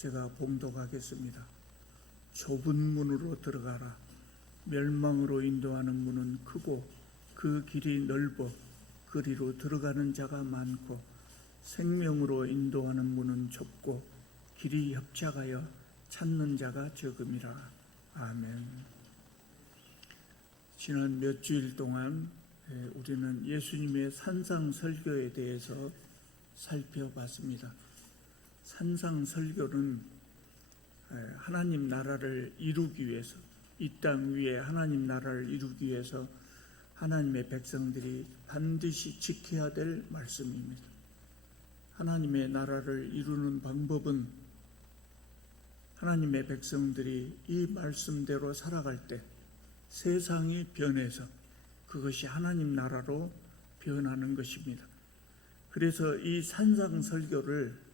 제가 봉독하겠습니다. 좁은 문으로 들어가라. 멸망으로 인도하는 문은 크고 그 길이 넓어 그리로 들어가는 자가 많고 생명으로 인도하는 문은 좁고 길이 협착하여 찾는 자가 적음이라. 아멘. 지난 몇 주일 동안 우리는 예수님의 산상설교에 대해서 살펴봤습니다. 산상설교는 하나님 나라를 이루기 위해서, 이 땅 위에 하나님 나라를 이루기 위해서 하나님의 백성들이 반드시 지켜야 될 말씀입니다. 하나님의 나라를 이루는 방법은 하나님의 백성들이 이 말씀대로 살아갈 때 세상이 변해서 그것이 하나님 나라로 변하는 것입니다. 그래서 이 산상설교를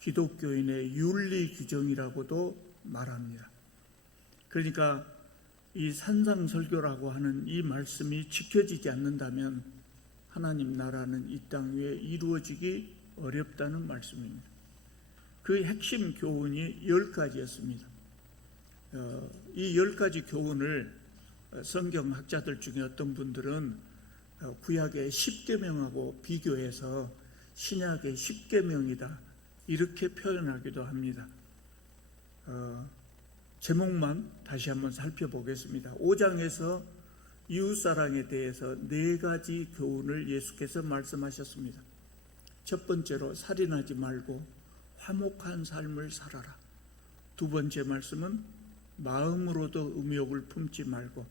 기독교인의 윤리규정이라고도 말합니다. 그러니까 이 산상설교라고 하는 이 말씀이 지켜지지 않는다면 하나님 나라는 이 땅 위에 이루어지기 어렵다는 말씀입니다. 그 핵심 교훈이 10가지였습니다. 이 10가지 교훈을 성경학자들 중에 어떤 분들은 구약의 10계명하고 비교해서 신약의 10계명이다 이렇게 표현하기도 합니다. 제목만 다시 한번 살펴보겠습니다. 5장에서 이웃사랑에 대해서 4가지 교훈을 예수께서 말씀하셨습니다. 첫 번째로 살인하지 말고 화목한 삶을 살아라. 두 번째 말씀은 마음으로도 음욕을 품지 말고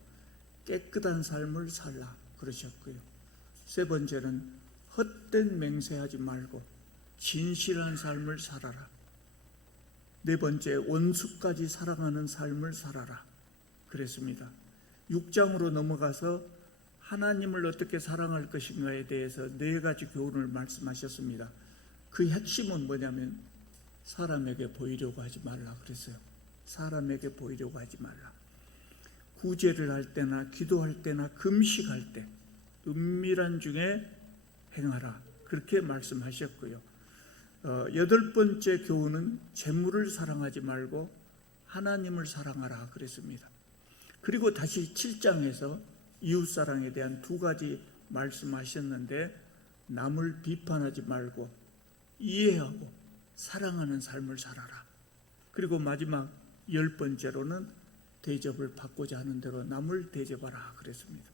깨끗한 삶을 살라 그러셨고요. 세 번째는 헛된 맹세하지 말고 진실한 삶을 살아라. 네 번째, 원수까지 사랑하는 삶을 살아라 그랬습니다. 6장으로 넘어가서 하나님을 어떻게 사랑할 것인가에 대해서 4가지 교훈을 말씀하셨습니다. 그 핵심은 뭐냐면 사람에게 보이려고 하지 말라 그랬어요. 사람에게 보이려고 하지 말라. 구제를 할 때나 기도할 때나 금식할 때 은밀한 중에 행하라 그렇게 말씀하셨고요. 8번째 교훈은 재물을 사랑하지 말고 하나님을 사랑하라 그랬습니다. 그리고 다시 7장에서 이웃사랑에 대한 2가지 말씀하셨는데 남을 비판하지 말고 이해하고 사랑하는 삶을 살아라. 그리고 마지막 10번째로는 대접을 받고자 하는 대로 남을 대접하라 그랬습니다.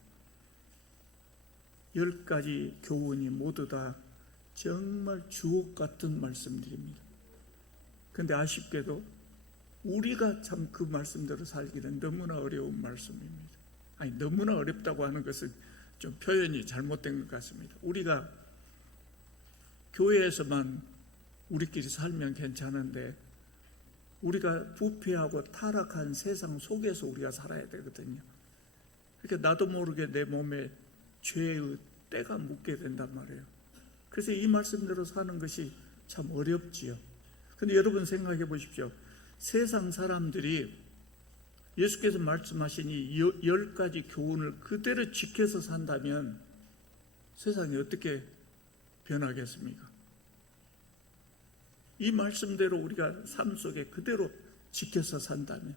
10가지 교훈이 모두 다 정말 주옥 같은 말씀들입니다. 그런데 아쉽게도 우리가 참 그 말씀대로 살기는 너무나 어려운 말씀입니다. 아니, 너무나 어렵다고 하는 것은 좀 표현이 잘못된 것 같습니다. 우리가 교회에서만 우리끼리 살면 괜찮은데 우리가 부패하고 타락한 세상 속에서 우리가 살아야 되거든요. 그러니까 나도 모르게 내 몸에 죄의 때가 묻게 된단 말이에요. 그래서 이 말씀대로 사는 것이 참 어렵지요. 그런데 여러분 생각해 보십시오. 세상 사람들이 예수께서 말씀하신 이 10가지 교훈을 그대로 지켜서 산다면 세상이 어떻게 변하겠습니까? 이 말씀대로 우리가 삶 속에 그대로 지켜서 산다면,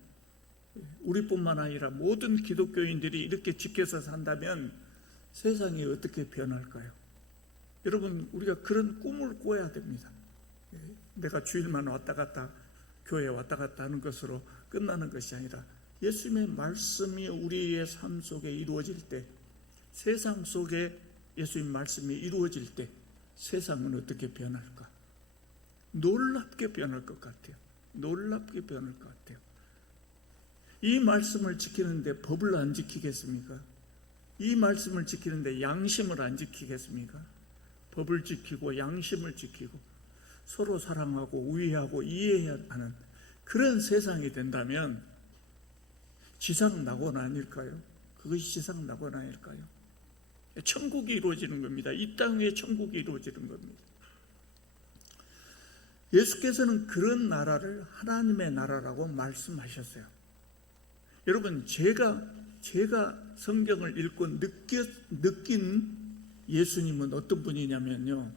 우리뿐만 아니라 모든 기독교인들이 이렇게 지켜서 산다면 세상이 어떻게 변할까요? 여러분, 우리가 그런 꿈을 꿔야 됩니다. 내가 주일만 왔다 갔다 교회에 왔다 갔다 하는 것으로 끝나는 것이 아니라 예수님의 말씀이 우리의 삶 속에 이루어질 때, 세상 속에 예수님 말씀이 이루어질 때 세상은 어떻게 변할까? 놀랍게 변할 것 같아요. 놀랍게 변할 것 같아요. 이 말씀을 지키는데 법을 안 지키겠습니까? 이 말씀을 지키는데 양심을 안 지키겠습니까? 법을 지키고 양심을 지키고 서로 사랑하고 우애하고 이해해야 하는 그런 세상이 된다면 지상 낙원 아닐까요? 그것이 지상 낙원 아닐까요? 천국이 이루어지는 겁니다. 이 땅 위에 천국이 이루어지는 겁니다. 예수께서는 그런 나라를 하나님의 나라라고 말씀하셨어요. 여러분, 제가 성경을 읽고 느낀 예수님은 어떤 분이냐면요,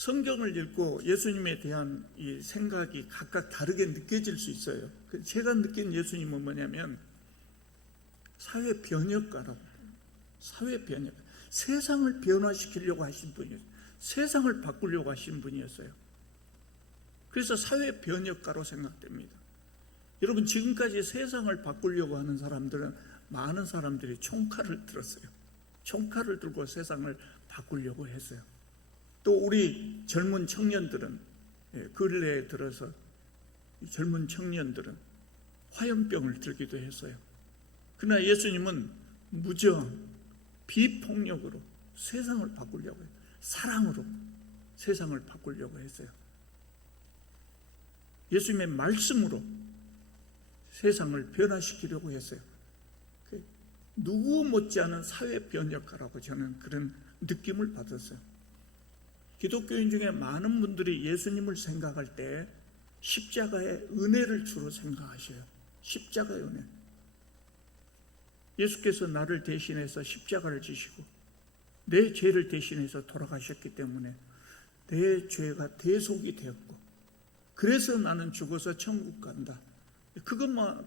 성경을 읽고 예수님에 대한 이 생각이 각각 다르게 느껴질 수 있어요. 제가 느낀 예수님은 뭐냐면 사회 변혁가라고. 사회 변혁. 세상을 변화시키려고 하신 분이었어요. 세상을 바꾸려고 하신 분이었어요. 그래서 사회 변혁가로 생각됩니다. 여러분, 지금까지 세상을 바꾸려고 하는 사람들은 많은 사람들이 총칼을 들었어요. 총칼을 들고 세상을 바꾸려고 했어요. 또 우리 젊은 청년들은, 근래에 들어서 젊은 청년들은 화염병을 들기도 했어요. 그러나 예수님은 무정, 비폭력으로 세상을 바꾸려고 해요. 사랑으로 세상을 바꾸려고 했어요. 예수님의 말씀으로 세상을 변화시키려고 했어요. 누구 못지않은 사회 변혁가라고 저는 그런 느낌을 받았어요. 기독교인 중에 많은 분들이 예수님을 생각할 때 십자가의 은혜를 주로 생각하셔요. 십자가의 은혜. 예수께서 나를 대신해서 십자가를 지시고 내 죄를 대신해서 돌아가셨기 때문에 내 죄가 대속이 되었고, 그래서 나는 죽어서 천국 간다.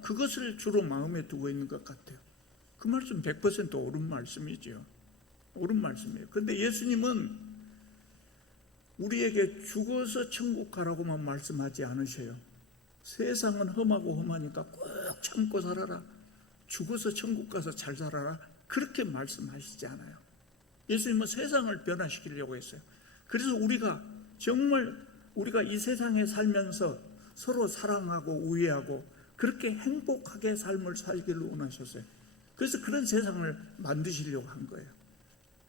그것을 주로 마음에 두고 있는 것 같아요. 그 말씀 100% 옳은 말씀이죠. 옳은 말씀이에요. 그런데 예수님은 우리에게 죽어서 천국 가라고만 말씀하지 않으셔요. 세상은 험하고 험하니까 꼭 참고 살아라. 죽어서 천국 가서 잘 살아라. 그렇게 말씀하시지 않아요. 예수님은 세상을 변화시키려고 했어요. 그래서 우리가 이 세상에 살면서 서로 사랑하고 우애하고 그렇게 행복하게 삶을 살기를 원하셨어요. 그래서 그런 세상을 만드시려고 한 거예요.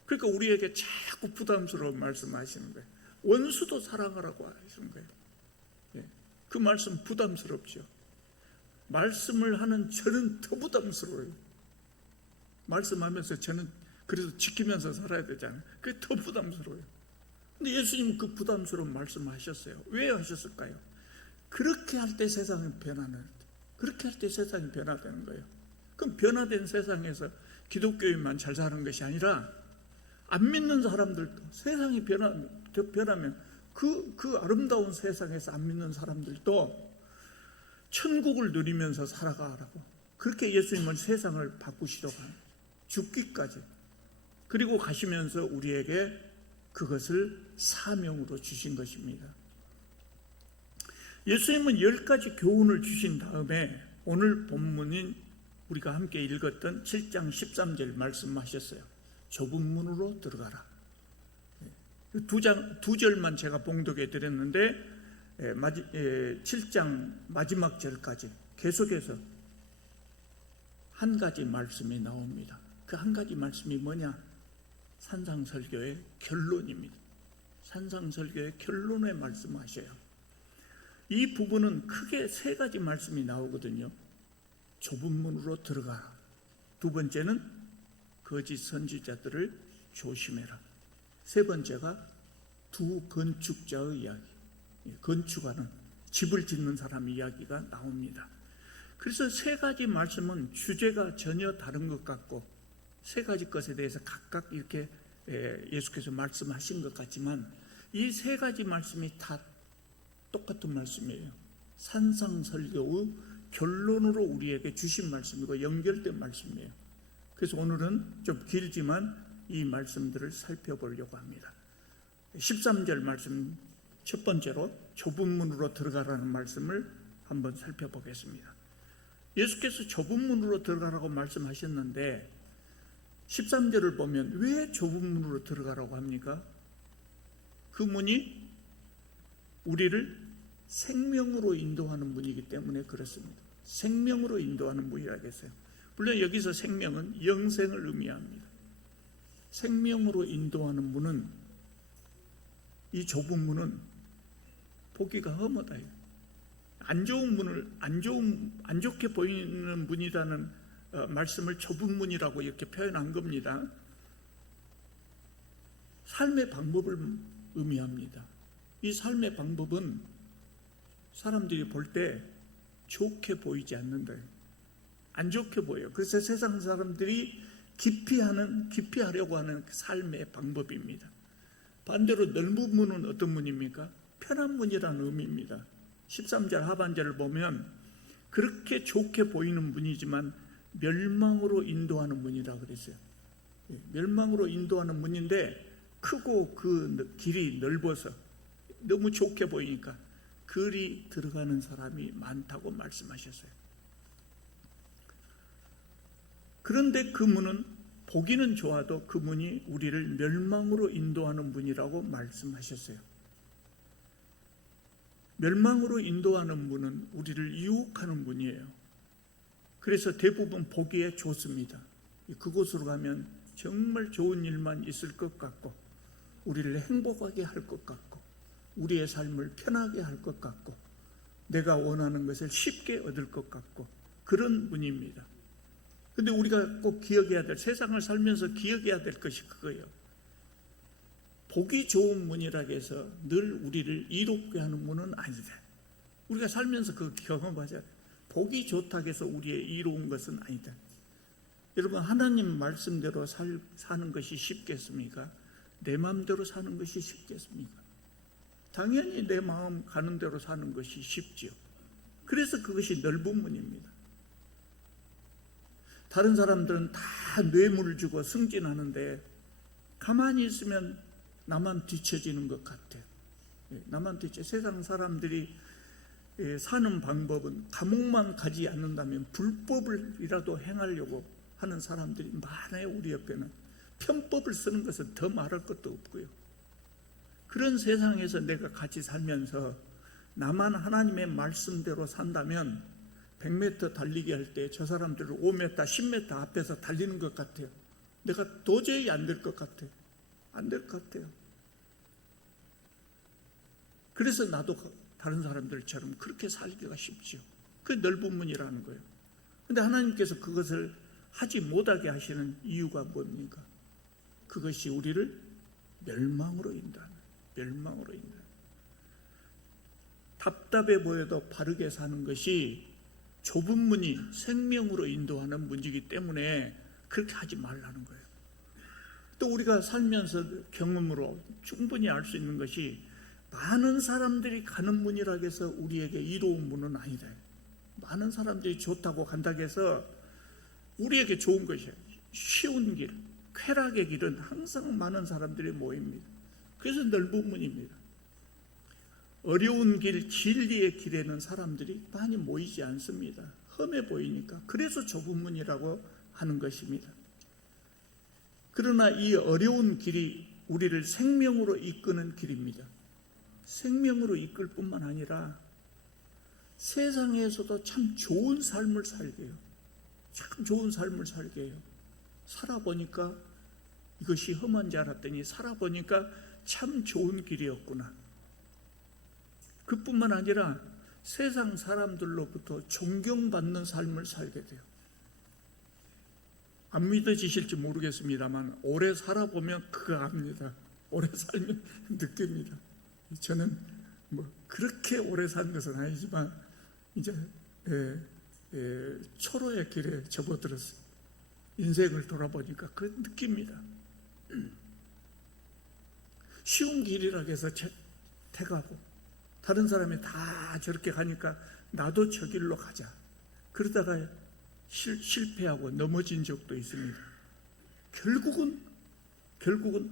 그러니까 우리에게 자꾸 부담스러운 말씀하시는 거예요. 원수도 사랑하라고 하시는 거예요. 그 말씀 부담스럽죠. 말씀을 하는 저는 더 부담스러워요. 말씀하면서 저는 그래서 지키면서 살아야 되잖아요. 그게 더 부담스러워요. 근데 예수님은 그 부담스러운 말씀하셨어요. 왜 하셨을까요? 그렇게 할 때 세상이 변하는, 그렇게 할 때 세상이 변화되는 거예요. 그럼 변화된 세상에서 기독교인만 잘 사는 것이 아니라 안 믿는 사람들도 세상이 변하면 그 아름다운 세상에서 안 믿는 사람들도 천국을 누리면서 살아가라고, 그렇게 예수님은 세상을 바꾸시려고 합니다. 죽기까지. 그리고 가시면서 우리에게 그것을 사명으로 주신 것입니다. 예수님은 10가지 교훈을 주신 다음에 오늘 본문인 우리가 함께 읽었던 7장 13절 말씀하셨어요. 좁은 문으로 들어가라. 두 절만 제가 봉독해 드렸는데 7장 마지막 절까지 계속해서 한 가지 말씀이 나옵니다. 그 한 가지 말씀이 뭐냐? 산상설교의 결론입니다. 산상설교의 결론에 말씀하셔요. 이 부분은 크게 3가지 말씀이 나오거든요. 좁은 문으로 들어가라. 두 번째는 거짓 선지자들을 조심해라. 세 번째가 두 건축자의 이야기, 건축하는, 집을 짓는 사람 이야기가 나옵니다. 그래서 3가지 말씀은 주제가 전혀 다른 것 같고 3가지 것에 대해서 각각 이렇게 예수께서 말씀하신 것 같지만 이 3가지 말씀이 다 똑같은 말씀이에요. 산상설교의 결론으로 우리에게 주신 말씀이고 연결된 말씀이에요. 그래서 오늘은 좀 길지만 이 말씀들을 살펴보려고 합니다. 13절 말씀 첫 번째로 좁은 문으로 들어가라는 말씀을 한번 살펴보겠습니다. 예수께서 좁은 문으로 들어가라고 말씀하셨는데 13절을 보면 왜 좁은 문으로 들어가라고 합니까? 그 문이 우리를 생명으로 인도하는 문이기 때문에 그렇습니다. 생명으로 인도하는 문이라고 했어요. 물론 여기서 생명은 영생을 의미합니다. 생명으로 인도하는 문은, 이 좁은 문은 보기가 험하다. 안 좋게 보이는 문이라는 말씀을 좁은 문이라고 이렇게 표현한 겁니다. 삶의 방법을 의미합니다. 이 삶의 방법은 사람들이 볼 때 좋게 보이지 않는다. 안 좋게 보여요. 그래서 세상 사람들이 기피하려고 하는 삶의 방법입니다. 반대로 넓은 문은 어떤 문입니까? 편한 문이라는 의미입니다. 13절 하반절을 보면 그렇게 좋게 보이는 문이지만 멸망으로 인도하는 문이라고 그랬어요. 멸망으로 인도하는 문인데 크고 그 길이 넓어서 너무 좋게 보이니까 그리 들어가는 사람이 많다고 말씀하셨어요. 그런데 그 문은 보기는 좋아도 그 문이 우리를 멸망으로 인도하는 문이라고 말씀하셨어요. 멸망으로 인도하는 문은 우리를 유혹하는 문이에요. 그래서 대부분 보기에 좋습니다. 그곳으로 가면 정말 좋은 일만 있을 것 같고 우리를 행복하게 할 것 같고 우리의 삶을 편하게 할 것 같고 내가 원하는 것을 쉽게 얻을 것 같고 그런 문입니다. 근데 우리가 꼭 기억해야 될, 세상을 살면서 기억해야 될 것이 그거예요. 보기 좋은 문이라 해서 늘 우리를 이롭게 하는 문은 아니다. 우리가 살면서 그 경험하자. 보기 좋다고 해서 우리의 이로운 것은 아니다. 여러분, 하나님 말씀대로 사는 것이 쉽겠습니까? 내 마음대로 사는 것이 쉽겠습니까? 당연히 내 마음 가는 대로 사는 것이 쉽지요. 그래서 그것이 넓은 문입니다. 다른 사람들은 다 뇌물을 주고 승진하는데 가만히 있으면 나만 뒤처지는 것 같아요. 나만 세상 사람들이 사는 방법은 감옥만 가지 않는다면 불법을이라도 행하려고 하는 사람들이 많아요. 우리 옆에는 편법을 쓰는 것은 더 말할 것도 없고요. 그런 세상에서 내가 같이 살면서 나만 하나님의 말씀대로 산다면 100m 달리기 할 때 저 사람들은 5m, 10m 앞에서 달리는 것 같아요. 내가 도저히 안 될 것 같아요. 안 될 것 같아요. 그래서 나도 다른 사람들처럼 그렇게 살기가 쉽지요. 그게 넓은 문이라는 거예요. 그런데 하나님께서 그것을 하지 못하게 하시는 이유가 뭡니까? 그것이 우리를 멸망으로 인도하는, 멸망으로 인도하는. 답답해 보여도 바르게 사는 것이 좁은 문이 생명으로 인도하는 문이기 때문에 그렇게 하지 말라는 거예요. 또 우리가 살면서 경험으로 충분히 알 수 있는 것이 많은 사람들이 가는 문이라고 해서 우리에게 이로운 문은 아니다. 많은 사람들이 좋다고 간다고 해서 우리에게 좋은 것이에요. 쉬운 길, 쾌락의 길은 항상 많은 사람들이 모입니다. 그래서 넓은 문입니다. 어려운 길, 진리의 길에는 사람들이 많이 모이지 않습니다. 험해 보이니까. 그래서 좁은 문이라고 하는 것입니다. 그러나 이 어려운 길이 우리를 생명으로 이끄는 길입니다. 생명으로 이끌 뿐만 아니라 세상에서도 참 좋은 삶을 살게 해요. 참 좋은 삶을 살게 해요. 살아보니까 이것이 험한 줄 알았더니 살아보니까 참 좋은 길이었구나. 그뿐만 아니라 세상 사람들로부터 존경받는 삶을 살게 돼요. 안 믿어지실지 모르겠습니다만 오래 살아보면 그거 압니다. 오래 살면 느낍니다. 저는 그렇게 오래 산 것은 아니지만 이제 초로의 길에 접어들었어요. 인생을 돌아보니까 그 느낍니다. 쉬운 길이라고 해서 택하고 다른 사람이 다 저렇게 가니까 나도 저 길로 가자. 그러다가 실패하고 넘어진 적도 있습니다. 결국은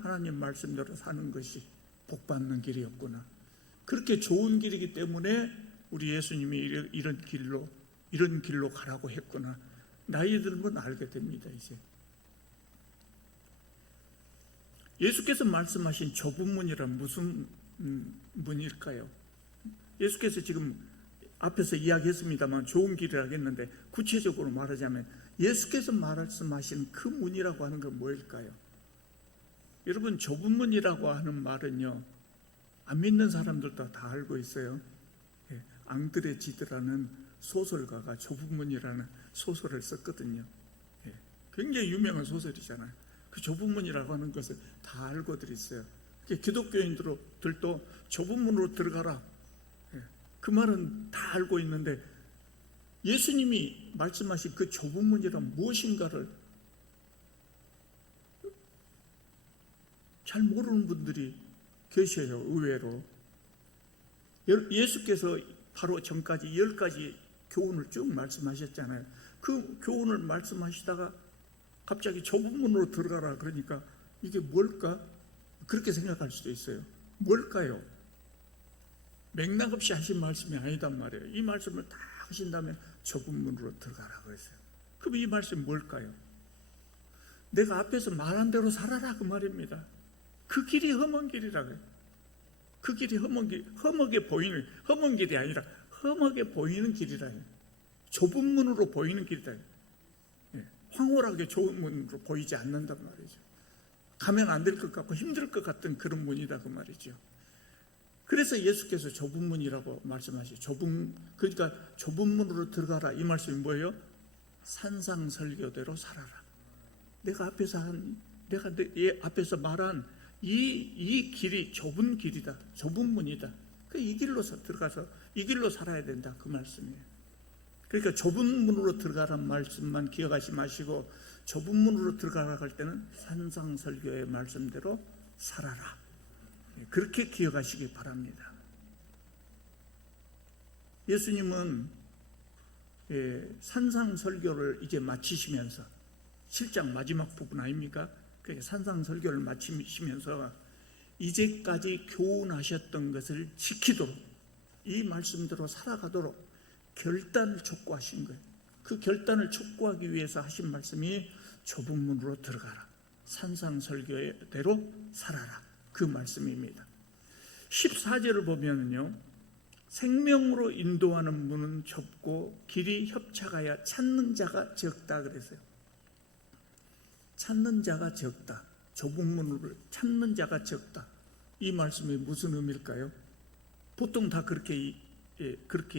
하나님 말씀대로 사는 것이 복받는 길이었구나. 그렇게 좋은 길이기 때문에 우리 예수님이 이런 길로 가라고 했구나. 나이 들면 알게 됩니다. 이제 예수께서 말씀하신 좁은 문이란 무슨 문일까요? 예수께서 지금 앞에서 이야기했습니다만 좋은 길이라고 했는데 구체적으로 말하자면 예수께서 말씀하신 그 문이라고 하는 건 뭐일까요? 여러분, 좁은 문이라고 하는 말은요, 안 믿는 사람들도 다 알고 있어요. 앙드레 지드라는 소설가가 좁은 문이라는 소설을 썼거든요. 굉장히 유명한 소설이잖아요. 그 좁은 문이라고 하는 것을 다 알고들 있어요. 기독교인들도 좁은 문으로 들어가라. 그 말은 다 알고 있는데 예수님이 말씀하신 그 좁은 문이란 무엇인가를 잘 모르는 분들이 계셔요. 의외로 예수께서 바로 전까지 10가지 교훈을 쭉 말씀하셨잖아요. 그 교훈을 말씀하시다가 갑자기 좁은 문으로 들어가라 그러니까 이게 뭘까? 그렇게 생각할 수도 있어요. 뭘까요? 맥락 없이 하신 말씀이 아니단 말이에요. 이 말씀을 다 하신다면 좁은 문으로 들어가라 그랬어요. 그럼 이 말씀이 뭘까요? 내가 앞에서 말한 대로 살아라 그 말입니다. 그 길이 험한 길이라고요. 그 길이 험한 길, 험하게 보이는, 험한 길이 아니라 험하게 보이는 길이라요. 좁은 문으로 보이는 길이다. 황홀하게 좁은 문으로 보이지 않는단 말이죠. 가면 안 될 것 같고 힘들 것 같은 그런 문이다 그 말이죠. 그래서 예수께서 좁은 문이라고 말씀하시죠. 그러니까 좁은 문으로 들어가라 이 말씀이 뭐예요? 산상설교대로 살아라. 내가 앞에서 말한 이 길이 좁은 길이다. 좁은 문이다. 이 길로 들어가서 이 길로 살아야 된다 그 말씀이에요. 그러니까 좁은 문으로 들어가라는 말씀만 기억하지 마시고 좁은 문으로 들어가라 할 때는 산상설교의 말씀대로 살아라. 그렇게 기억하시기 바랍니다. 예수님은 산상설교를 이제 마치시면서 7장 마지막 부분 아닙니까? 산상설교를 마치시면서 이제까지 교훈하셨던 것을 지키도록 이 말씀대로 살아가도록 결단을 촉구하신 거예요. 그 결단을 촉구하기 위해서 하신 말씀이 좁은 문으로 들어가라. 산상설교대로 살아라. 그 말씀입니다. 14절을 보면요. 생명으로 인도하는 문은 좁고 길이 협착하여 찾는 자가 적다 그랬어요. 찾는 자가 적다. 좁은 문을 찾는 자가 적다. 이 말씀이 무슨 의미일까요? 보통 다 그렇게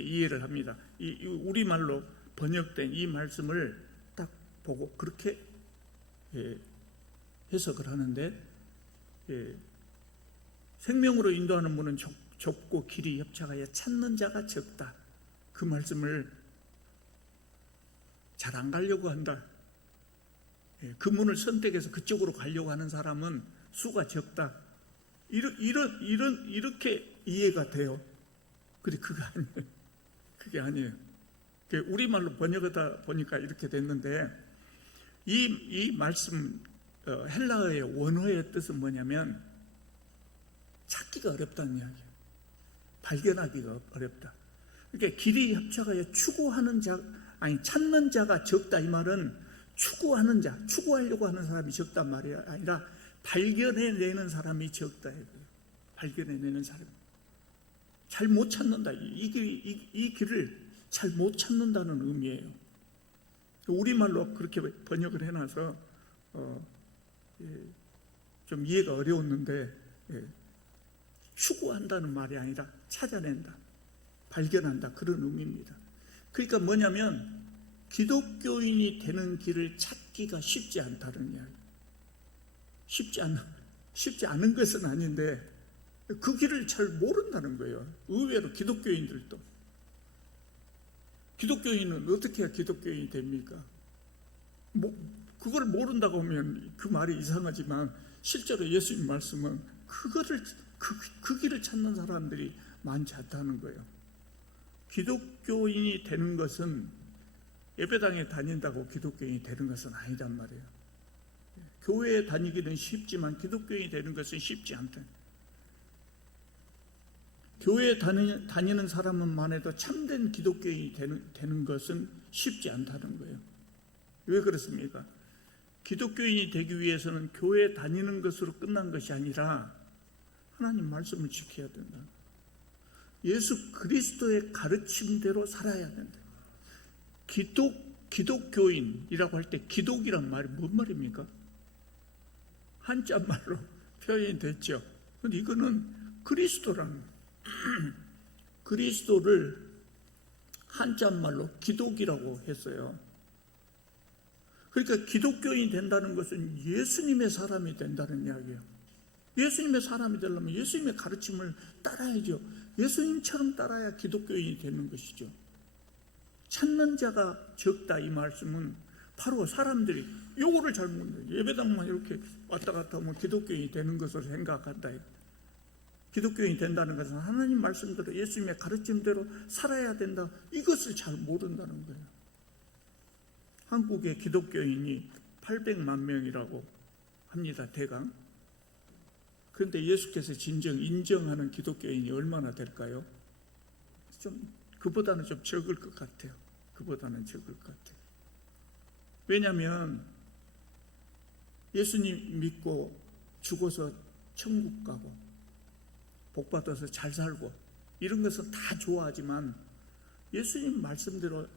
이해를 합니다. 우리말로 번역된 이 말씀을 딱 보고 그렇게 해석을 하는데 생명으로 인도하는 문은 좁고 길이 협착하여 찾는 자가 적다. 그 말씀을 잘 안 가려고 한다. 그 문을 선택해서 그쪽으로 가려고 하는 사람은 수가 적다. 이렇게 이해가 돼요. 근데 그게 아니에요. 우리말로 번역하다 보니까 이렇게 됐는데 이 말씀 헬라어의 원어의 뜻은 뭐냐면 찾기가 어렵다는 이야기예요. 발견하기가 어렵다. 그러니까 길이 협착하여 찾는 자가 적다. 이 말은 추구하려고 하는 사람이 적단 말이 아니라 발견해내는 사람이 적다. 발견해내는 사람. 잘 못 찾는다. 이 길을 잘 못 찾는다는 의미예요. 우리말로 그렇게 번역을 해놔서 좀 이해가 어려웠는데 추구한다는 말이 아니라 찾아낸다, 발견한다 그런 의미입니다. 그러니까 뭐냐면 기독교인이 되는 길을 찾기가 쉽지 않다는 이야기. 쉽지 않은 것은 아닌데 그 길을 잘 모른다는 거예요. 의외로 기독교인들도. 기독교인은 어떻게 해야 기독교인이 됩니까? 그걸 모른다고 하면 그 말이 이상하지만 실제로 예수님 말씀은 그 길을 찾는 사람들이 많지 않다는 거예요. 기독교인이 되는 것은 예배당에 다닌다고 기독교인이 되는 것은 아니단 말이에요. 교회에 다니기는 쉽지만 기독교인이 되는 것은 쉽지 않다. 교회에 다니는 사람만 해도 참된 기독교인이 되는 것은 쉽지 않다는 거예요. 왜 그렇습니까? 기독교인이 되기 위해서는 교회에 다니는 것으로 끝난 것이 아니라 하나님 말씀을 지켜야 된다. 예수 그리스도의 가르침대로 살아야 된다. 기독교인이라고 할 때 기독이란 말이 뭔 말입니까? 한자 말로 표현이 됐죠. 그런데 이거는 그리스도를 한자 말로 기독이라고 했어요. 그러니까 기독교인이 된다는 것은 예수님의 사람이 된다는 이야기예요. 예수님의 사람이 되려면 예수님의 가르침을 따라야죠. 예수님처럼 따라야 기독교인이 되는 것이죠. 찾는 자가 적다 이 말씀은 바로 사람들이 요거를 잘못 예배당만 이렇게 왔다 갔다 하면 기독교인이 되는 것으로 생각한다. 기독교인이 된다는 것은 하나님 말씀대로 예수님의 가르침대로 살아야 된다. 이것을 잘 모른다는 거예요. 한국의 기독교인이 800만 명이라고 합니다. 대강. 그런데 예수께서 진정 인정하는 기독교인이 얼마나 될까요? 그보다는 좀 적을 것 같아요. 그보다는 적을 것 같아요. 왜냐하면 예수님 믿고 죽어서 천국 가고 복받아서 잘 살고 이런 것은 다 좋아하지만 예수님 말씀대로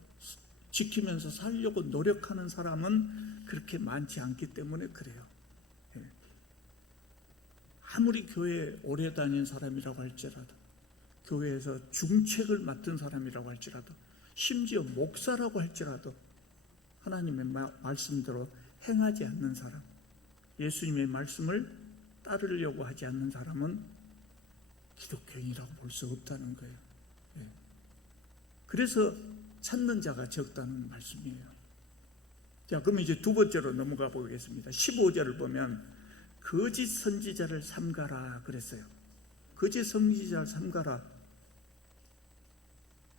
지키면서 살려고 노력하는 사람은 그렇게 많지 않기 때문에 그래요. 아무리 교회에 오래 다닌 사람이라고 할지라도, 교회에서 중책을 맡은 사람이라고 할지라도, 심지어 목사라고 할지라도 하나님의 말씀대로 행하지 않는 사람, 예수님의 말씀을 따르려고 하지 않는 사람은 기독교인이라고 볼 수 없다는 거예요. 그래서 찾는 자가 적다는 말씀이에요. 자, 그럼 이제 두 번째로 넘어가 보겠습니다. 15절을 보면 거짓 선지자를 삼가라 그랬어요. 거짓 선지자를 삼가라.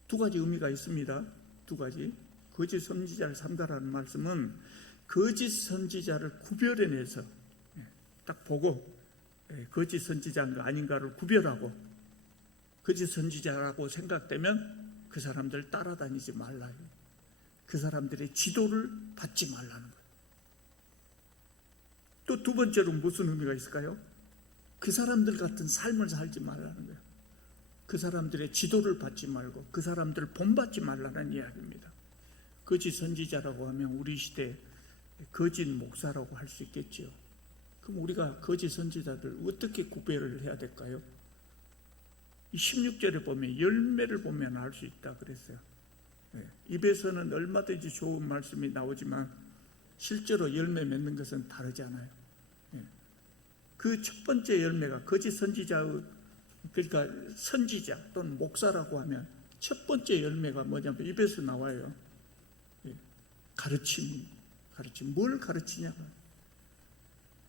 두 가지 의미가 있습니다. 두 가지. 거짓 선지자를 삼가라는 말씀은 거짓 선지자를 구별해내서 딱 보고 거짓 선지자인가 아닌가를 구별하고, 거짓 선지자라고 생각되면 그 사람들 따라다니지 말라요. 그 사람들의 지도를 받지 말라는 거예요. 또 두 번째로 무슨 의미가 있을까요? 그 사람들 같은 삶을 살지 말라는 거예요. 그 사람들의 지도를 받지 말고 그 사람들을 본받지 말라는 이야기입니다. 거짓 선지자라고 하면 우리 시대 거짓 목사라고 할 수 있겠지요. 그럼 우리가 거짓 선지자들 어떻게 구별을 해야 될까요? 이 16절에 보면 열매를 보면 알 수 있다 그랬어요. 입에서는 얼마든지 좋은 말씀이 나오지만 실제로 열매 맺는 것은 다르잖아요. 그 첫 번째 열매가 거짓 선지자의, 그러니까 선지자 또는 목사라고 하면 첫 번째 열매가 뭐냐면 입에서 나와요. 가르침. 뭘 가르치냐고.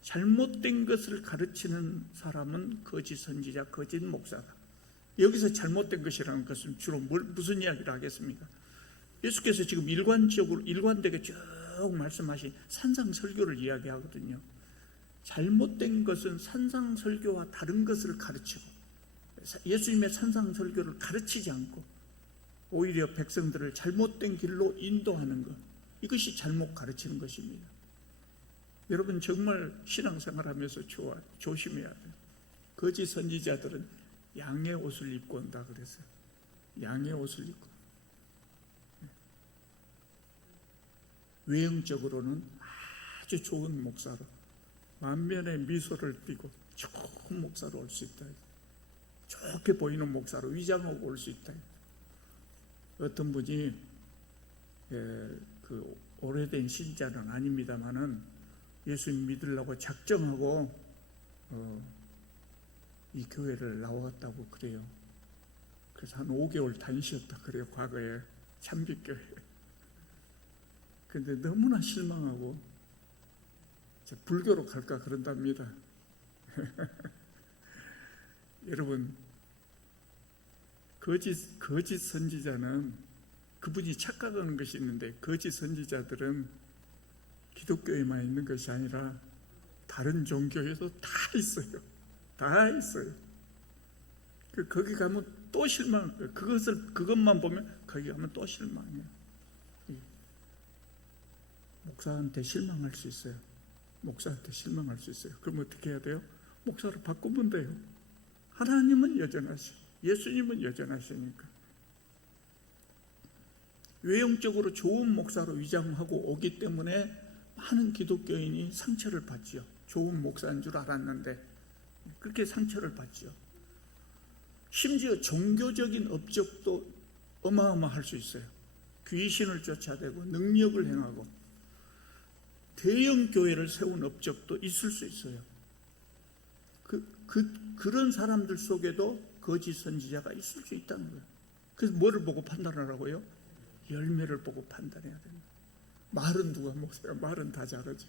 잘못된 것을 가르치는 사람은 거짓 선지자, 거짓 목사다. 여기서 잘못된 것이라는 것은 주로 무슨 이야기를 하겠습니까? 예수께서 지금 일관되게 쭉 말씀하신 산상설교를 이야기하거든요. 잘못된 것은 산상설교와 다른 것을 가르치고 예수님의 산상설교를 가르치지 않고 오히려 백성들을 잘못된 길로 인도하는 것, 이것이 잘못 가르치는 것입니다. 여러분 정말 신앙생활하면서 조심해야 돼요. 거짓 선지자들은 양의 옷을 입고 온다 그랬어요. 양의 옷을 입고. 외형적으로는 아주 좋은 목사로, 만면에 미소를 띠고 좋은 목사로 올 수 있다. 좋게 보이는 목사로 위장하고 올 수 있다. 어떤 분이 그 오래된 신자는 아닙니다만은 예수님 믿으려고 작정하고 이 교회를 나왔다고 그래요. 그래서 한 5개월 다니셨다 그래요. 과거에 참빛교회. 근데 너무나 실망하고 불교로 갈까 그런답니다. 여러분, 거짓 선지자는 그분이 착각하는 것이 있는데, 거짓 선지자들은 기독교에만 있는 것이 아니라 다른 종교에도 다 있어요. 다 있어요. 거기 가면 또 실망. 그것만 보면 거기 가면 또 실망해요. 목사한테 실망할 수 있어요. 목사한테 실망할 수 있어요. 그럼 어떻게 해야 돼요? 목사를 바꾸면 돼요. 하나님은 여전하시고 예수님은 여전하시니까. 외형적으로 좋은 목사로 위장하고 오기 때문에 많은 기독교인이 상처를 받지요. 좋은 목사인 줄 알았는데 그렇게 상처를 받지요. 심지어 종교적인 업적도 어마어마할 수 있어요. 귀신을 쫓아내고 능력을 행하고 대형 교회를 세운 업적도 있을 수 있어요. 그런 사람들 속에도 거짓 선지자가 있을 수 있다는 거예요. 그래서 뭐를 보고 판단하라고요? 열매를 보고 판단해야 됩니다. 말은 누가 목사야? 말은 다 잘하죠.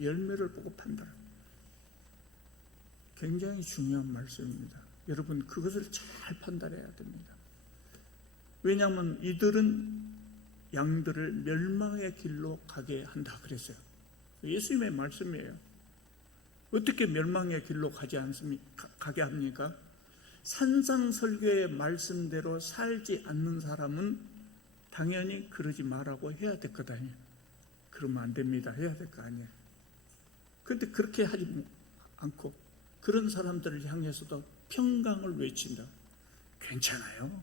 열매를 보고 판단합니다. 굉장히 중요한 말씀입니다. 여러분 그것을 잘 판단해야 됩니다. 왜냐하면 이들은 양들을 멸망의 길로 가게 한다 그랬어요. 예수님의 말씀이에요. 어떻게 멸망의 길로 가게 합니까? 산상설교의 말씀대로 살지 않는 사람은 당연히 그러지 말라고 해야 될 것 아니에요. 그러면 안 됩니다. 해야 될 거 아니에요. 그런데 그렇게 하지 않고 그런 사람들을 향해서도 평강을 외친다. 괜찮아요.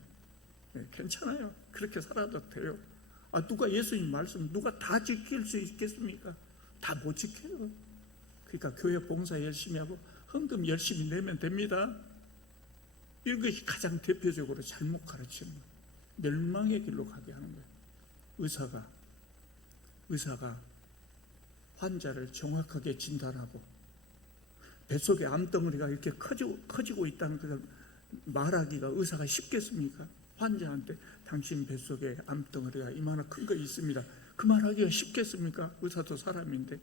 네, 괜찮아요. 그렇게 살아도 돼요. 누가 예수님 말씀 누가 다 지킬 수 있겠습니까? 다 못 지켜요. 그러니까 교회 봉사 열심히 하고 헌금 열심히 내면 됩니다. 이런 것이 가장 대표적으로 잘못 가르치는 거예요. 멸망의 길로 가게 하는 거예요. 의사가 환자를 정확하게 진단하고 뱃속에 암덩어리가 이렇게 커지고 있다는 것을 말하기가 의사가 쉽겠습니까? 환자한테 당신 뱃속에 암덩어리가 이만한 큰 거 있습니다. 그 말하기가 쉽겠습니까? 의사도 사람인데.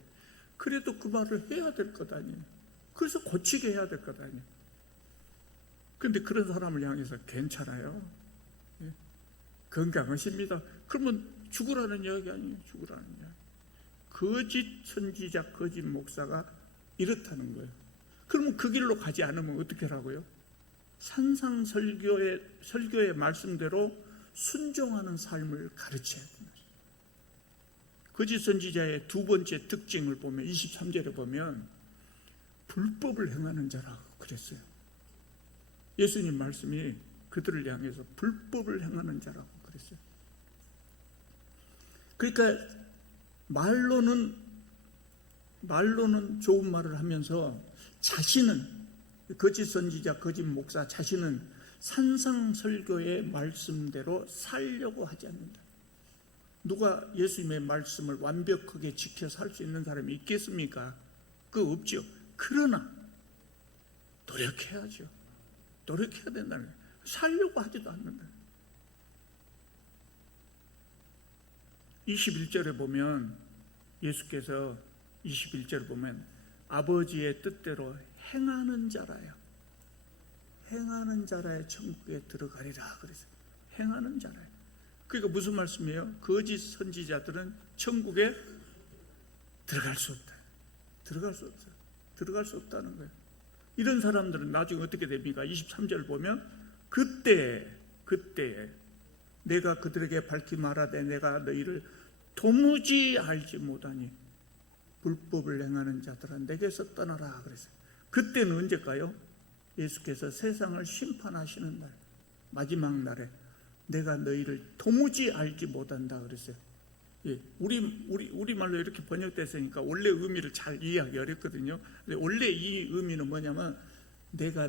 그래도 그 말을 해야 될 것 아니에요. 그래서 고치게 해야 될 것 아니에요. 그런데 그런 사람을 향해서 괜찮아요. 예? 건강하십니다. 그러면 죽으라는 이야기 아니에요. 죽으라는 이야기. 거짓 선지자, 거짓 목사가 이렇다는 거예요. 그러면 그 길로 가지 않으면 어떻게 하라고요? 산상설교의 말씀대로 순종하는 삶을 가르쳐야 됩니다. 거짓 선지자의 두 번째 특징을 보면 23절에 보면 불법을 행하는 자라고 그랬어요. 예수님 말씀이 그들을 향해서 불법을 행하는 자라고 그랬어요. 그러니까 말로는 좋은 말을 하면서 자신은 거짓 선지자, 거짓 목사 자신은 산상설교의 말씀대로 살려고 하지 않는다. 누가 예수님의 말씀을 완벽하게 지켜 살 수 있는 사람이 있겠습니까? 그거 없죠. 그러나 노력해야죠. 노력해야 된다는 거예요. 살려고 하지도 않는다. 21절에 보면 예수께서 21절에 보면 아버지의 뜻대로 행하는 자라요. 행하는 자라의 천국에 들어가리라 그랬어요. 행하는 자라요. 그러니까 무슨 말씀이에요? 거짓 선지자들은 천국에 들어갈 수 없다. 들어갈 수 없어요. 들어갈 수 없다는 거예요. 이런 사람들은 나중에 어떻게 됩니까? 23절 보면 그때 내가 그들에게 밝히 말하되 내가 너희를 도무지 알지 못하니 불법을 행하는 자들아 내게서 떠나라 그랬어요. 그때는 언제일까요? 예수께서 세상을 심판하시는 날, 마지막 날에 내가 너희를 도무지 알지 못한다 그랬어요. 예, 우리말로 이렇게 번역됐으니까 원래 의미를 잘 이해하기 어렵거든요. 근데 원래 이 의미는 뭐냐면 내가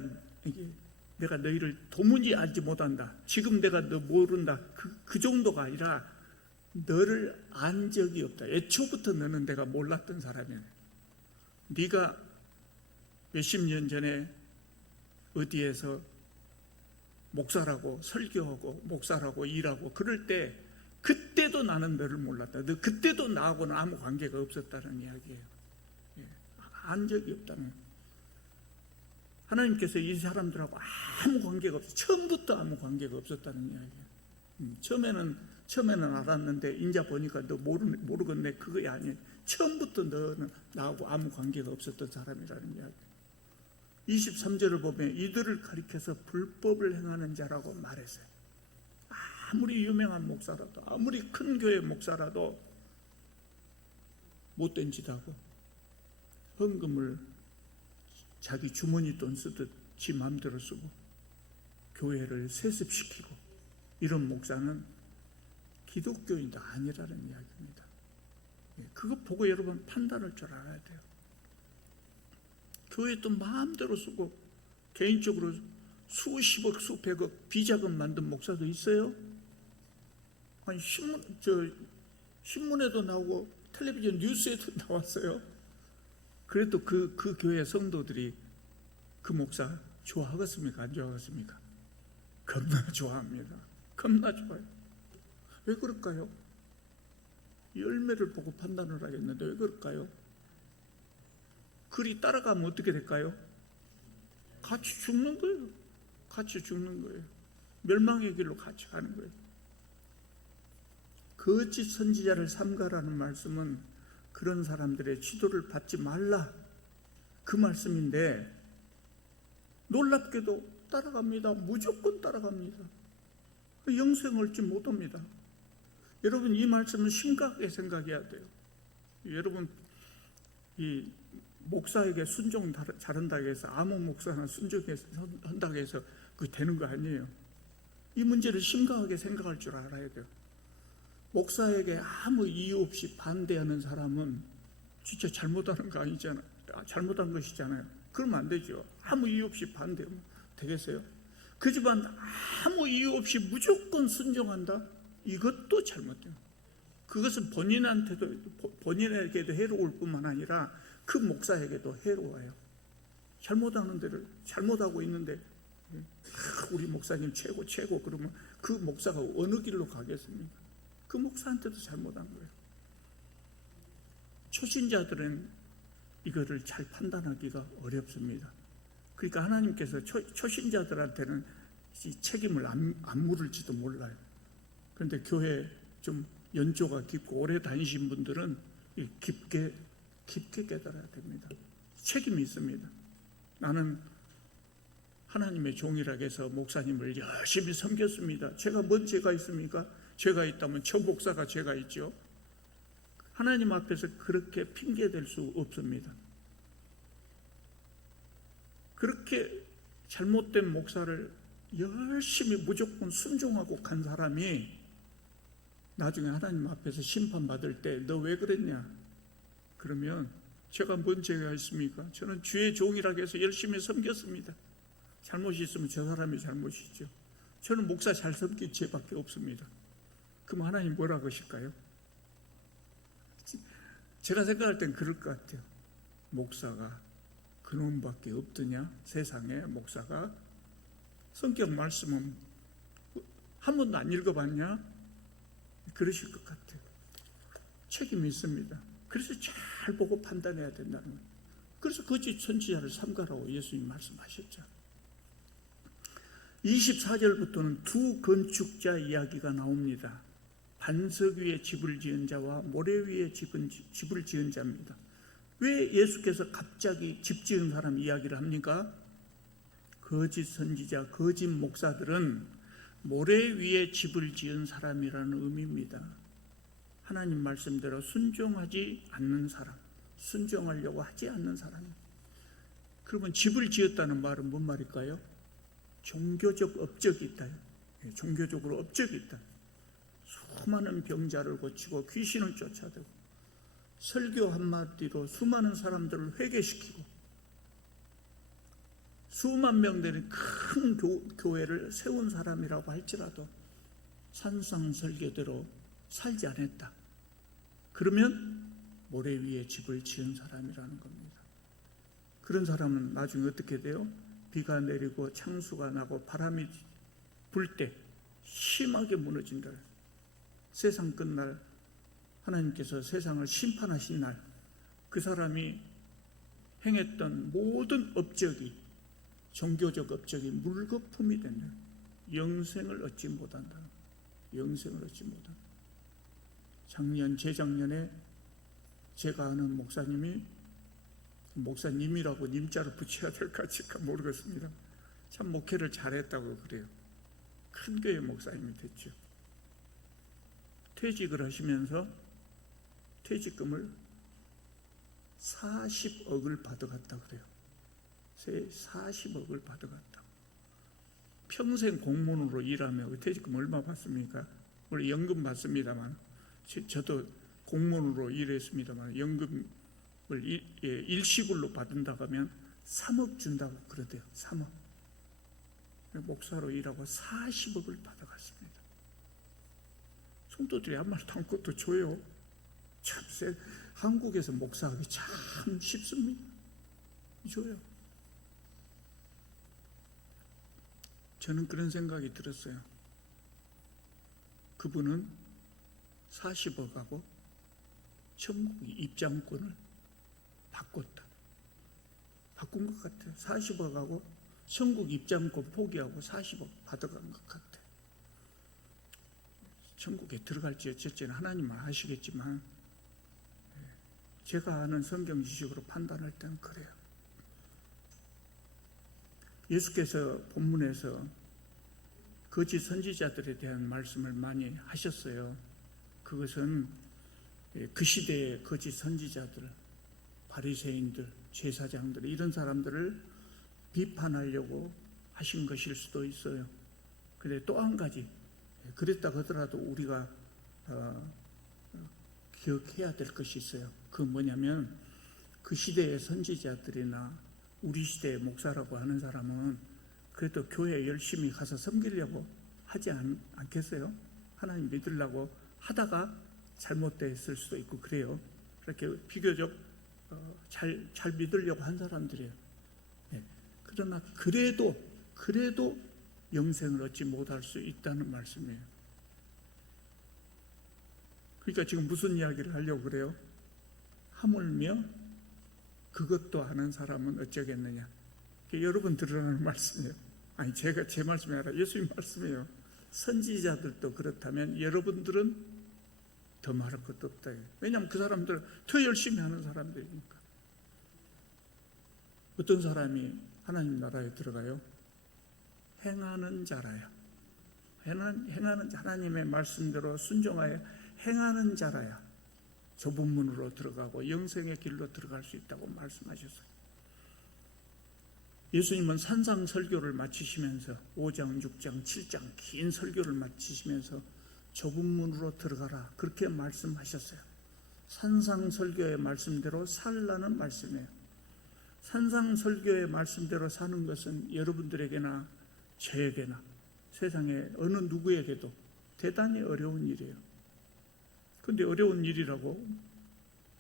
너희를 도무지 알지 못한다. 지금 내가 너 모른다. 그 정도가 아니라 너를 안 적이 없다. 애초부터 너는 내가 몰랐던 사람이야. 네가 몇십 년 전에 어디에서 목사라고 설교하고 목사라고 일하고 그럴 때 그때도 나는 너를 몰랐다. 너 그때도 나하고는 아무 관계가 없었다는 이야기예요. 안 적이 없다는 거예요. 하나님께서 이 사람들하고 아무 관계가 없어. 처음부터 아무 관계가 없었다는 이야기예요. 처음에는 알았는데 이제 보니까 너 모르겠네. 그거 아니에요. 처음부터 너는 나하고 아무 관계가 없었던 사람이라는 이야기예요. 23절을 보면 이들을 가리켜서 불법을 행하는 자라고 말했어요. 아무리 유명한 목사라도 아무리 큰 교회 목사라도 못된 짓 하고 헌금을 자기 주머니 돈 쓰듯 지 마음대로 쓰고 교회를 세습시키고 이런 목사는 기독교인도 아니라는 이야기입니다. 그거 보고 여러분 판단할 줄 알아야 돼요. 교회 또 마음대로 쓰고 개인적으로 수십억 수백억 비자금 만든 목사도 있어요. 아니 신문에도 나오고 텔레비전 뉴스에도 나왔어요. 그래도 그 교회 성도들이 그 목사 좋아하겠습니까? 안 좋아하겠습니까? 겁나 좋아합니다. 겁나 좋아요. 왜 그럴까요? 열매를 보고 판단을 하겠는데 왜 그럴까요? 글이 따라가면 어떻게 될까요? 같이 죽는 거예요. 같이 죽는 거예요. 멸망의 길로 같이 가는 거예요. 거짓 선지자를 삼가라는 말씀은 그런 사람들의 지도를 받지 말라, 그 말씀인데 놀랍게도 따라갑니다. 무조건 따라갑니다. 영생을 얻지 못합니다. 여러분, 이 말씀은 심각하게 생각해야 돼요. 여러분, 이 목사에게 순종 잘한다고 해서 아무 목사나 순종한다고 해서 그게 되는 거 아니에요. 이 문제를 심각하게 생각할 줄 알아야 돼요. 목사에게 아무 이유 없이 반대하는 사람은 진짜 잘못하는 거 아니잖아요. 잘못한 것이잖아요. 그러면 안 되죠. 아무 이유 없이 반대하면 되겠어요? 그지만 아무 이유 없이 무조건 순종한다? 이것도 잘못돼요. 그것은 본인에게도 해로울 뿐만 아니라 그 목사에게도 해로워요. 잘못하는 데를 잘못하고 있는데 우리 목사님 최고 그러면 그 목사가 어느 길로 가겠습니까? 그 목사한테도 잘못한 거예요. 초신자들은 이거를 잘 판단하기가 어렵습니다. 그러니까 하나님께서 초신자들한테는 이 책임을 안 물을지도 몰라요. 그런데 교회 좀 연조가 깊고 오래 다니신 분들은 깊게 깨달아야 됩니다. 책임이 있습니다. 나는 하나님의 종이라고 해서 목사님을 열심히 섬겼습니다. 제가 뭔 죄가 있습니까? 죄가 있다면 저 목사가 죄가 있죠. 하나님 앞에서 그렇게 핑계댈 수 없습니다. 그렇게 잘못된 목사를 열심히 무조건 순종하고 간 사람이 나중에 하나님 앞에서 심판받을 때 너 왜 그랬냐? 그러면 제가 뭔 죄가 있습니까? 저는 주의 종이라고 해서 열심히 섬겼습니다. 잘못이 있으면 저 사람이 잘못이죠. 저는 목사 잘 섬긴 죄밖에 없습니다. 그럼 하나님 뭐라고 하실까요? 제가 생각할 땐 그럴 것 같아요. 목사가 그놈밖에 없더냐? 세상에 목사가 성경 말씀은 한 번도 안 읽어봤냐? 그러실 것 같아요. 책임이 있습니다. 그래서 잘 보고 판단해야 된다는 거예요. 그래서 거짓 선지자를 삼가라고 예수님 말씀하셨죠. 24절부터는 두 건축자 이야기가 나옵니다. 반석 위에 집을 지은 자와 모래 위에 집을 지은 자입니다. 왜 예수께서 갑자기 집 지은 사람 이야기를 합니까? 거짓 선지자, 거짓 목사들은 모래 위에 집을 지은 사람이라는 의미입니다. 하나님 말씀대로 순종하지 않는 사람, 순종하려고 하지 않는 사람. 그러면 집을 지었다는 말은 뭔 말일까요? 종교적 업적이 있다. 종교적으로 업적이 있다. 수많은 병자를 고치고 귀신을 쫓아내고 설교 한마디로 수많은 사람들을 회개시키고 수만 명 되는 큰 교회를 세운 사람이라고 할지라도 산상설교대로 살지 않았다. 그러면 모래 위에 집을 지은 사람이라는 겁니다. 그런 사람은 나중에 어떻게 돼요? 비가 내리고 창수가 나고 바람이 불 때 심하게 무너진다. 세상 끝날 하나님께서 세상을 심판하신 날 그 사람이 행했던 모든 업적이 종교적 업적이 물거품이 된다. 영생을 얻지 못한다. 영생을 얻지 못한다. 재작년에 제가 아는 목사님이라고 님자를 붙여야 될까 모르겠습니다. 참 목회를 잘했다고 그래요. 큰 교회 목사님이 됐죠. 퇴직을 하시면서 퇴직금을 40억을 받아갔다 그래요. 40억을 받아갔다. 평생 공무원으로 일하면 퇴직금 얼마 받습니까? 우리 연금 받습니다만, 저도 공무원으로 일했습니다만 연금을 일시불로 받는다고 하면 3억 준다고 그러대요. 3억. 목사로 일하고 40억을 받아갔습니다. 성도들이 한 말도 안 것도 줘요. 참 한국에서 목사하기 참 쉽습니다. 줘요. 저는 그런 생각이 들었어요. 그분은 40억하고 천국 입장권을 바꾼 것 같아요. 40억하고 천국 입장권 포기하고 40억 받아간 것 같아. 천국에 들어갈지 어쨌든 하나님은 아시겠지만 제가 아는 성경 지식으로 판단할 때는 그래요. 예수께서 본문에서 거짓 선지자들에 대한 말씀을 많이 하셨어요. 그것은 그 시대의 거짓 선지자들, 바리새인들, 제사장들 이런 사람들을 비판하려고 하신 것일 수도 있어요. 그런데 또 한 가지 그랬다 하더라도 우리가 기억해야 될 것이 있어요. 그 뭐냐면 그 시대의 선지자들이나 우리 시대의 목사라고 하는 사람은 그래도 교회에 열심히 가서 섬기려고 하지 않겠어요? 하나님 믿으려고 하다가 잘못됐을 수도 있고 그래요. 그렇게 비교적 잘 믿으려고 한 사람들이에요. 그러나 그래도 영생을 얻지 못할 수 있다는 말씀이에요. 그러니까 지금 무슨 이야기를 하려고 그래요? 하물며 그것도 하는 사람은 어쩌겠느냐. 여러분 들으라는 말씀이에요. 아니 제가 제 말씀이 아니라 예수님 말씀이에요. 선지자들도 그렇다면 여러분들은 더 말할 것도 없다. 왜냐하면 그 사람들은 더 열심히 하는 사람들이니까. 어떤 사람이 하나님 나라에 들어가요? 행하는 자라야. 행하는 하나님의 말씀대로 순종하여 행하는 자라야 좁은 문으로 들어가고 영생의 길로 들어갈 수 있다고 말씀하셨어요. 예수님은 산상 설교를 마치시면서 5장, 6장, 7장 긴 설교를 마치시면서 좁은 문으로 들어가라 그렇게 말씀하셨어요. 산상 설교의 말씀대로 살라는 말씀이에요. 산상 설교의 말씀대로 사는 것은 여러분들에게나 저에게나 세상에 어느 누구에게도 대단히 어려운 일이에요. 그런데 어려운 일이라고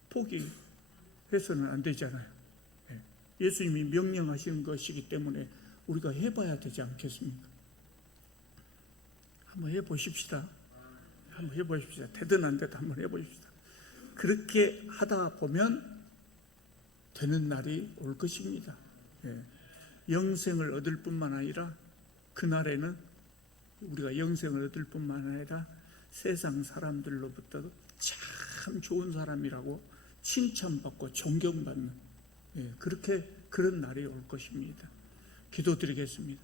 포기해서는 안 되잖아요. 예수님이 명령하신 것이기 때문에 우리가 해봐야 되지 않겠습니까? 한번 해보십시다. 한번 해보십시다. 되든 안 되든 한번 해보십시다. 그렇게 하다 보면 되는 날이 올 것입니다. 영생을 얻을 뿐만 아니라 그날에는 우리가 영생을 얻을 뿐만 아니라 세상 사람들로부터 참 좋은 사람이라고 칭찬받고 존경받는 그런 날이 올 것입니다. 기도드리겠습니다.